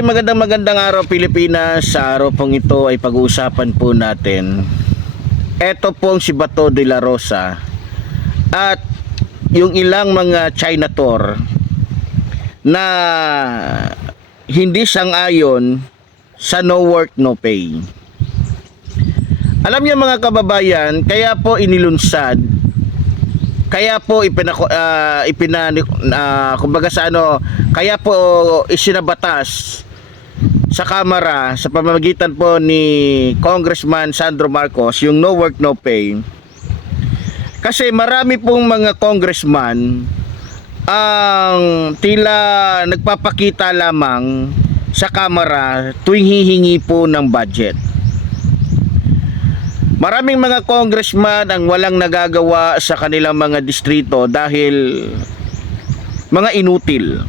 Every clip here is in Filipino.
Okay, magandang araw Pilipinas. Sa araw pong ito ay pag-uusapan po natin eto pong si Bato de la Rosa at yung ilang mga Chinator na hindi sang-ayon sa no work no pay. Alam niyo mga kababayan, kaya po inilunsad, kaya po kumbaga sa ano, kaya po isinabatas sa Kamara sa pamamagitan po ni Congressman Sandro Marcos yung no work no pay. Kasi marami pong mga congressman ang tila nagpapakita lamang sa Kamara tuwing hihingi po ng budget. Maraming mga congressman ang walang nagagawa sa kanilang mga distrito dahil mga inutil,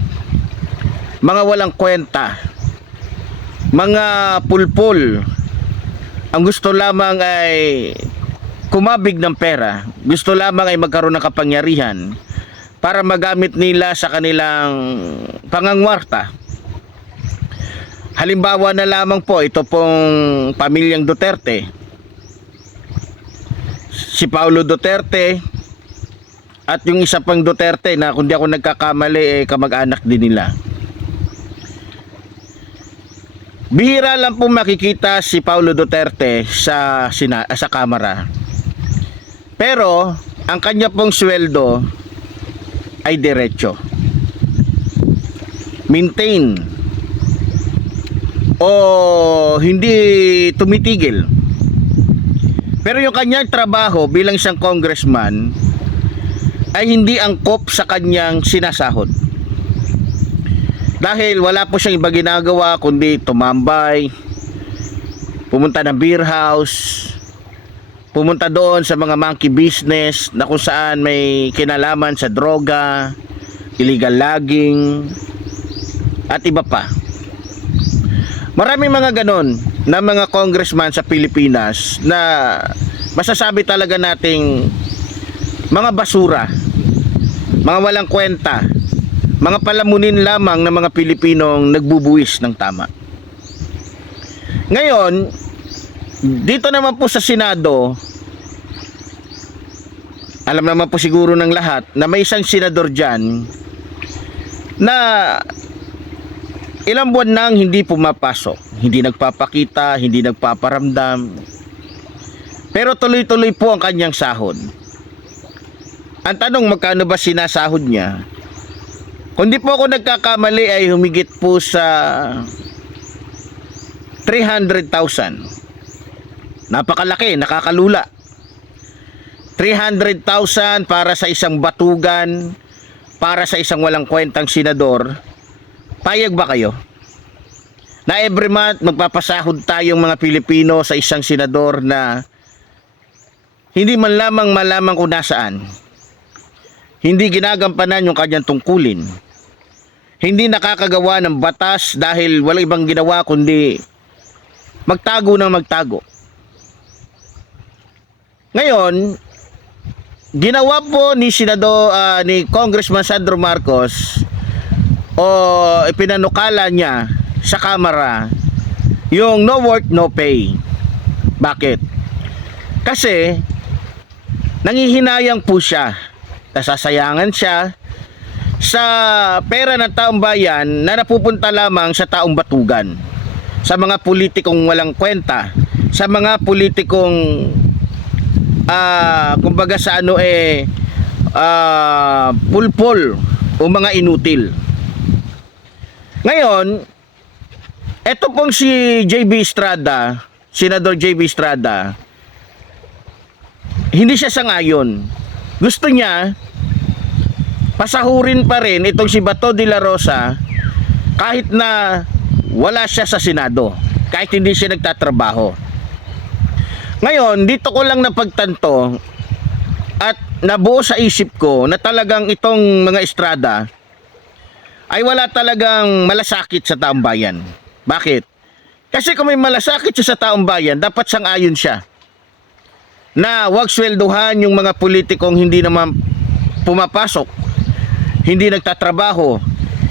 mga walang kwenta, mga pulpul. Ang gusto lamang ay kumabig ng pera, gusto lamang ay magkaroon ng kapangyarihan para magamit nila sa kanilang pangangwarta. Halimbawa na lamang po ito pong pamilyang Duterte, si Paulo Duterte at yung isa pang Duterte na kung di ako nagkakamali kamag-anak din nila. Bihira lang po makikita si Paulo Duterte sa Kamara. Pero ang kanya pong sweldo ay diretso. Maintain o hindi tumitigil. Pero yung kanyang trabaho bilang isang congressman ay hindi angkop sa kanyang sinasahod. Dahil wala po siyang iba ginagawa kundi tumambay, pumunta ng beer house, pumunta doon sa mga monkey business na kung saan may kinalaman sa droga, illegal logging, at iba pa. Maraming mga ganon na mga congressman sa Pilipinas na masasabi talaga nating mga basura, mga walang kwenta, mga palamunin lamang ng mga Pilipinong nagbubuwis ng tama. Ngayon, dito naman po sa Senado, alam naman po siguro ng lahat na may isang senador dyan na ilang buwan nang hindi pumapasok, hindi nagpapakita, hindi nagpaparamdam, pero tuloy-tuloy po ang kanyang sahod. Ang tanong, magkano ba sinasahod niya? Kung di po ako nagkakamali ay humigit po sa 300,000. Napakalaki, nakakalula. 300,000 para sa isang batugan, para sa isang walang kwentang senador. Payag ba kayo na every month magpapasahod tayong mga Pilipino sa isang senador na hindi man lamang malaman kung nasaan, hindi ginagampanan yung kanyang tungkulin, hindi nakakagawa ng batas dahil walang ibang ginawa kundi magtago ng magtago. Ngayon, ginawa po ni ni Congressman Sandro Marcos o ipinanukala niya sa Kamara yung no work no pay. Bakit? Kasi nanghihinayang po siya, nasasayangan siya sa pera ng taong bayan na napupunta lamang sa taong batugan, sa mga politikong walang kwenta, sa mga politikong kumbaga sa ano pulpol o mga inutil. Ngayon, eto pong si JB Estrada, Senador JB Estrada, hindi siya sangayon. Gusto niya pasahurin pa rin itong si Bato de la Rosa kahit na wala siya sa Senado, kahit hindi siya nagtatrabaho. Ngayon, dito ko lang napagtanto at nabuo sa isip ko na talagang itong mga Estrada ay wala talagang malasakit sa taong bayan. Bakit? Kasi kung may malasakit siya sa taong bayan, dapat sang-ayon siya na wag swelduhan yung mga politikong hindi naman pumapasok, hindi nagtatrabaho,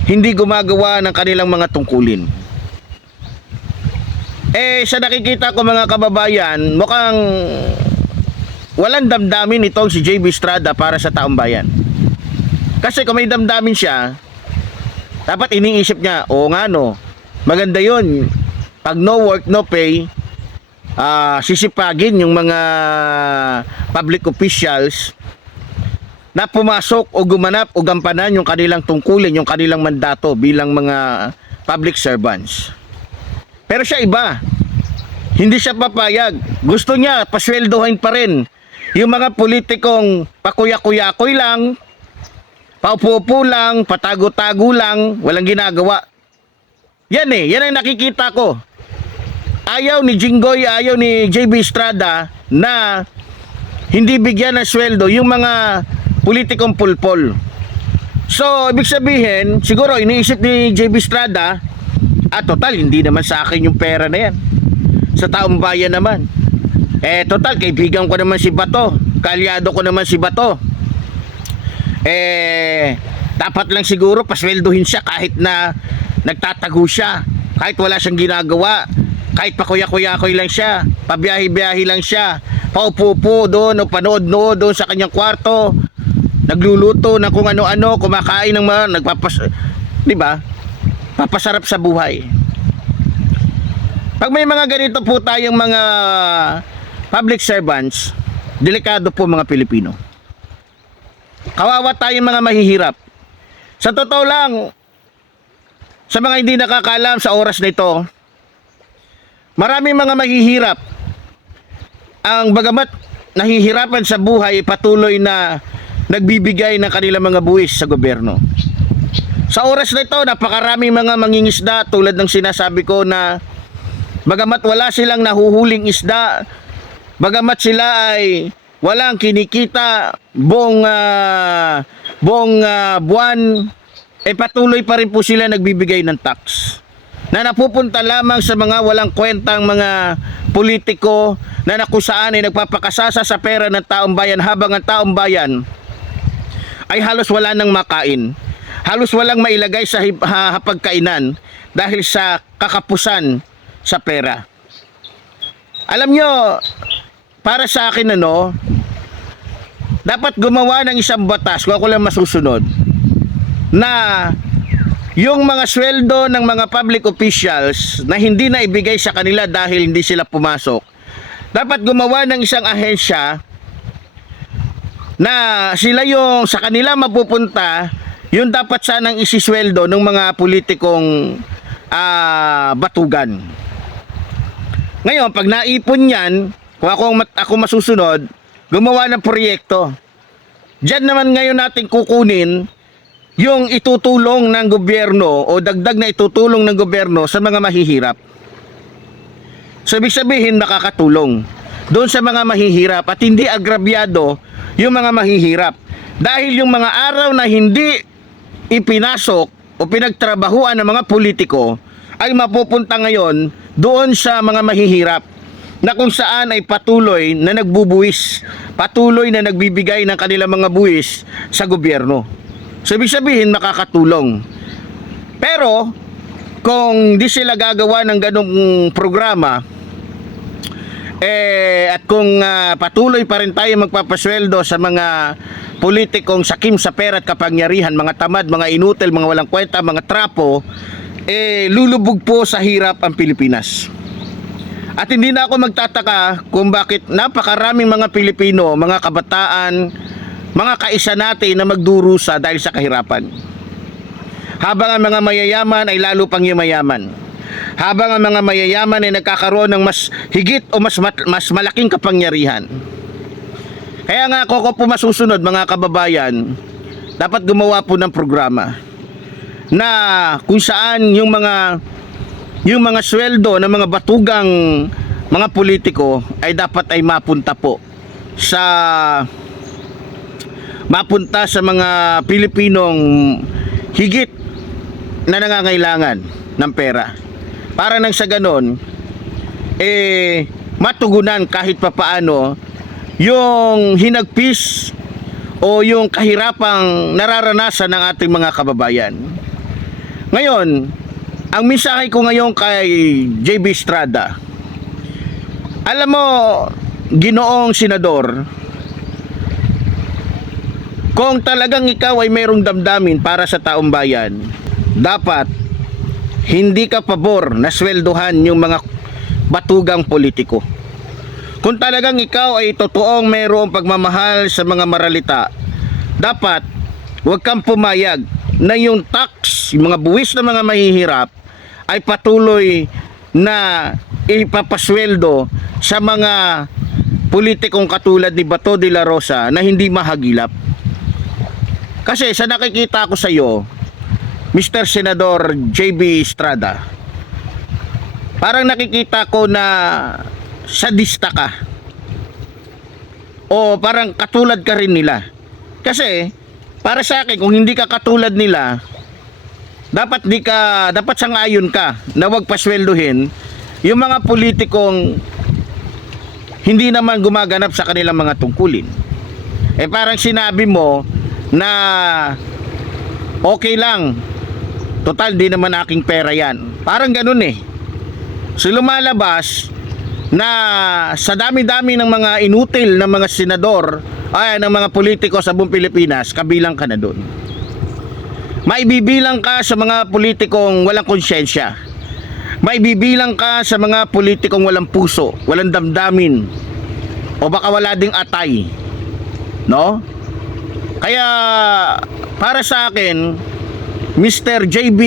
hindi gumagawa ng kanilang mga tungkulin. Sa nakikita ko mga kababayan, mukhang walang damdamin itong si JB Estrada para sa taong bayan. Kasi kung may damdamin siya, dapat iniisip niya, oo nga no, maganda yun. Pag no work, no pay, sisipagin yung mga public officials na pumasok o gumanap o gampanan yung kanilang tungkulin, yung kanilang mandato bilang mga public servants. Pero siya iba. Hindi siya papayag. Gusto niya pasweldohin pa rin yung mga politikong pakuya-kuyakoy lang, paupo-upo lang, patago-tago lang, walang ginagawa. Yan yan ang nakikita ko. Ayaw ni Jinggoy, ayaw ni JB Estrada na hindi bigyan ng sweldo yung mga politikong pulpol. So, ibig sabihin, siguro iniisip ni JB Estrada, total, hindi naman sa akin yung pera na yan. Sa taong bayan naman. Total, kaibigan ko naman si Bato. Kalyado ko naman si Bato. Dapat lang siguro pasweldohin siya kahit na nagtatago siya. Kahit wala siyang ginagawa. Kahit pakuya-kuyakoy lang siya. Pabiyahe-biyahe lang siya. Paupo-upo doon o panood-nood doon sa kanyang kwarto. Nagluluto ng kung ano-ano. Kumakain ng mga diba? Papasarap sa buhay. Pag may mga ganito po tayong mga public servants, delikado po mga Pilipino. Kawawa tayong mga mahihirap. Sa totoo lang, sa mga hindi nakakaalam sa oras na ito, maraming mga mahihirap ang bagamat nahihirapan sa buhay, patuloy na nagbibigay ng kanilang mga buwis sa gobyerno. Sa oras na ito, napakaraming mga mangingisda tulad ng sinasabi ko na bagamat wala silang nahuhuling isda, bagamat sila ay walang kinikita buong buwan, patuloy pa rin po sila nagbibigay ng tax na napupunta lamang sa mga walang kwentang mga politiko na nakusaan ay nagpapakasasa sa pera ng taong bayan habang ang taong bayan ay halos wala nang makain. Halos walang mailagay sa hapagkainan dahil sa kakapusan sa pera. Alam nyo, para sa akin dapat gumawa ng isang batas, kung ako lang masusunod, na yung mga sweldo ng mga public officials na hindi na ibigay sa kanila dahil hindi sila pumasok, dapat gumawa ng isang ahensya na sila yung sa kanila mapupunta, yung dapat sanang isisweldo ng mga politikong batugan. Ngayon, pag naipon yan, kung ako masusunod, gumawa ng proyekto. Diyan naman ngayon natin kukunin yung itutulong ng gobyerno o dagdag na itutulong ng gobyerno sa mga mahihirap. So, ibig sabihin, makakatulong doon sa mga mahihirap at hindi agrabyado yung mga mahihirap. Dahil yung mga araw na hindi ipinasok o pinagtrabahuan ng mga politiko ay mapupunta ngayon doon sa mga mahihirap na kung saan ay patuloy na nagbubuwis, patuloy na nagbibigay ng kanilang mga buwis sa gobyerno. So, ibig sabihin, makakatulong. Pero, kung di sila gagawa ng ganong programa, at kung patuloy pa rin tayo magpapasweldo sa mga politikong sakim sa pera at kapangyarihan, mga tamad, mga inutil, mga walang kwenta, mga trapo, lulubog po sa hirap ang Pilipinas. At hindi na ako magtataka kung bakit napakaraming mga Pilipino, mga kabataan, mga kaisa natin na magdurusa dahil sa kahirapan. Habang ang mga mayayaman ay lalo pang yumayaman. Habang ang mga mayayaman ay nagkakaroon ng mas higit o mas malaking kapangyarihan. Kaya nga ako po masusunod mga kababayan, dapat gumawa po ng programa na kung saan yung mga sweldo ng mga batugang mga politiko ay dapat ay mapunta sa mga Pilipinong higit na nangangailangan ng pera. Para nang sa ganon, matugunan kahit papaano yung hinagpis o yung kahirapang nararanasan ng ating mga kababayan. Ngayon, ang mensahe ko ngayon kay JB Estrada, Alam mo, Ginoong Senador, kung talagang ikaw ay mayroong damdamin para sa taong bayan, dapat hindi ka pabor na swelduhan yung mga batugang politiko. Kung talagang ikaw ay totoong mayroong pagmamahal sa mga maralita, dapat huwag kang pumayag na yung tax, yung mga buwis ng mga mahihirap ay patuloy na ipapasweldo sa mga politikong katulad ni Bato de la Rosa na hindi mahagilap. Kasi sa nakikita ko sa iyo, Mr. Senador JB Estrada, parang nakikita ko na sadista ka. O parang katulad ka rin nila. Kasi para sa akin, kung hindi ka katulad nila, dapat sangayon ka na wag pasweldohin yung mga politikong hindi naman gumaganap sa kanilang mga tungkulin. Eh parang sinabi mo na okay lang, total di naman aking pera yan. Parang ganun eh. So lumalabas na sa dami-dami ng mga inutil ng mga senador, ay ng mga politiko sa buong Pilipinas, kabilang ka na doon. Maibibilang ka sa mga politikong walang konsyensya. Maibibilang ka sa mga politikong walang puso, walang damdamin, o baka wala ding atay. No? Kaya para sa akin, Mr. JB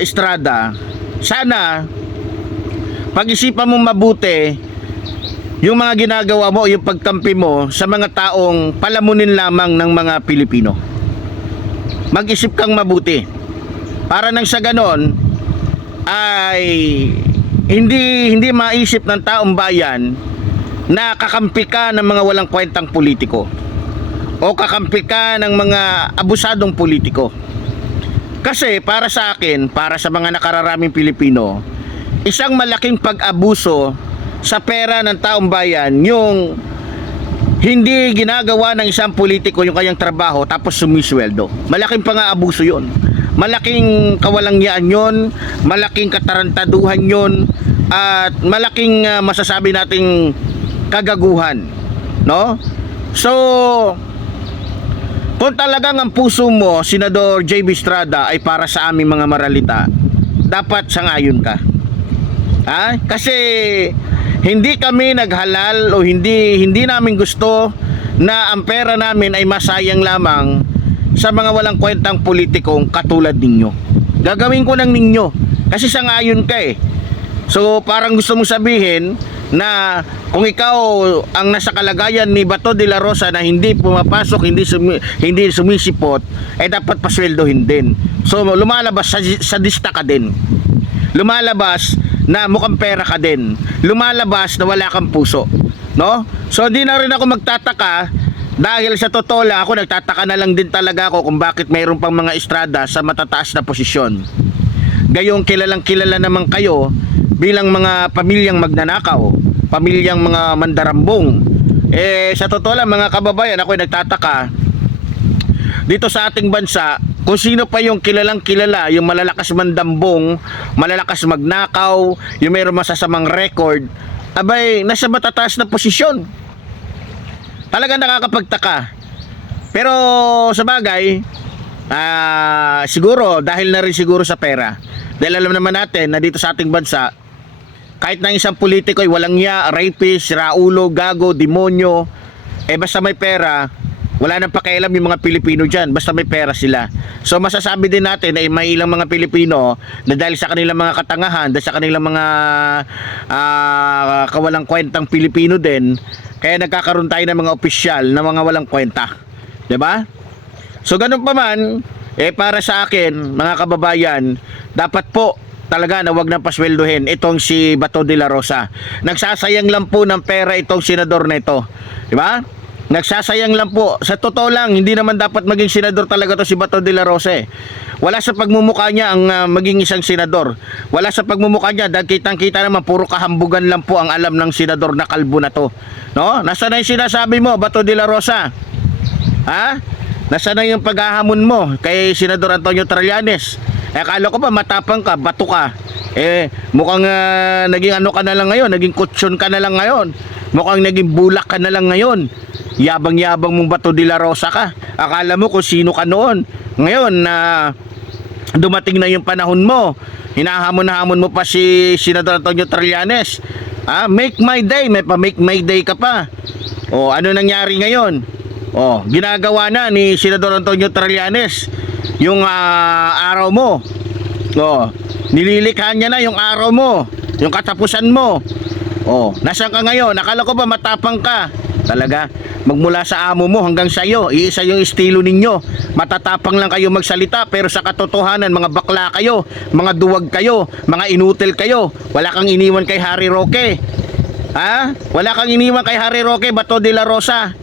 Estrada, sana pag-isipan mong mabuti yung mga ginagawa mo, yung pagkampi mo sa mga taong palamunin lamang ng mga Pilipino. Mag-isip kang mabuti para nang sa ganon ay hindi maisip ng taong bayan na kakampi ka ng mga walang kwentang politiko o kakampi ka ng mga abusadong politiko. Kasi para sa akin, para sa mga nakararaming Pilipino, isang malaking pag-abuso sa pera ng taong bayan yung hindi ginagawa ng isang politiko yung kanyang trabaho tapos sumisweldo. Malaking pang-aabuso yun. Malaking kawalangyaan yun, malaking katarantaduhan yun, at malaking masasabi nating kagaguhan, no? So kung talagang ang puso mo, Senador JB Estrada, ay para sa aming mga maralita, dapat sangayon ka. Kasi hindi kami naghalal o hindi namin gusto na ang pera namin ay masayang lamang sa mga walang kwentang politikong katulad ninyo. Gagawin ko ng ninyo kasi sangayon ka eh. So parang gusto mong sabihin na kung ikaw ang nasa kalagayan ni Bato de la Rosa na hindi pumapasok, hindi sumisipot, eh dapat pasweldohin din. So lumalabas sadista ka din. Lumalabas na mukhang pera ka din. Lumalabas na wala kang puso, no? So hindi na rin ako magtataka, dahil sa totoo lang ako, nagtataka na lang din talaga ako kung bakit mayroon pang mga Estrada sa matataas na posisyon. Gayong kilalang kilala naman kayo bilang mga pamilyang magnanakaw, pamilyang mga mandarambong. Sa totoo lang mga kababayan, ako ay nagtataka dito sa ating bansa kung sino pa yung kilalang kilala, yung malalakas mandambong, malalakas magnakaw, yung mayroong masasamang record, abay nasa matataas na posisyon. Talagang nakakapagtaka. Pero sa bagay, siguro dahil na rin siguro sa pera. Dahil alam naman natin na dito sa ating bansa, kahit na isang politiko ay walang hiya, rapist, raulo, gago, demonyo, basta may pera, wala nang pakialam yung mga Pilipino dyan, basta may pera sila. So masasabi din natin na may ilang mga Pilipino na dahil sa kanilang mga katangahan, dahil sa kanilang mga kawalang kwentang Pilipino din, kaya nagkakaroon tayo ng mga opisyal na mga walang kwenta, 'di ba? So ganun pa man, para sa akin mga kababayan, dapat po talaga na wag nang pasweldohin itong si Bato de la Rosa. Nagsasayang lang po ng pera itong senador na ito, 'di ba? Nagsasayang lang po. Sa totoo lang, hindi naman dapat maging senador talaga to si Bato de la Rosa eh. Wala sa pagmumukha niya ang maging isang senador. Wala sa pagmumukha niya, dahil kitang-kita naman puro kahambugan lang po ang alam ng senador na kalbo na to. No? Nasaan na yung sinasabi mo, Bato de la Rosa? Nasaan na yung paghahamon mo kay Senador Antonio Trillanes? Akala ko ba matapang ka, bato ka. Mukhang naging ano ka na lang ngayon, naging kutsyon ka na lang ngayon. Mukhang naging bulak ka na lang ngayon. Yabang-yabang mong Bato de la Rosa ka. Akala mo kung sino ka noon. Ngayon na dumating na yung panahon mo, hinahamon-hamon mo pa si Senador Antonio Trillanes. Make my day, may pa make my day ka pa. Ano nangyari ngayon? Ginagawa na ni Senador Antonio Trillanes yung araw mo. Nililikha niya na yung araw mo, yung katapusan mo. Nasaan ka ngayon? Akala ko ba matapang ka? Talaga, magmula sa amo mo hanggang sa iyo, iisa yung estilo ninyo. Matatapang lang kayo magsalita, pero sa katotohanan, mga bakla kayo, mga duwag kayo, mga inutil kayo. Wala kang iniwan kay Harry Roque. Wala kang iniwan kay Harry Roque, Bato de la Rosa.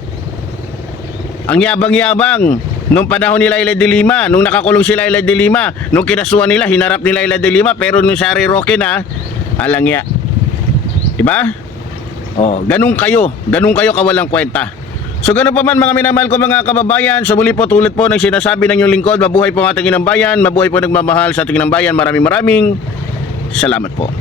Ang yabang-yabang nung panahon ni Leila de Lima, nung nakakulong si Leila de Lima, nung kinasuhan nila, hinarap ni Leila de Lima, pero nung si Harry Roque na, alangya. Diba? Ganun kayo kawalang kwenta. So ganun pa man mga minamahal ko mga kababayan, so muli po tulad po ng sinasabi ng inyong lingkod, mabuhay po ang ating inang bayan, mabuhay po nagmamahal sa ating inang bayan. Maraming salamat po.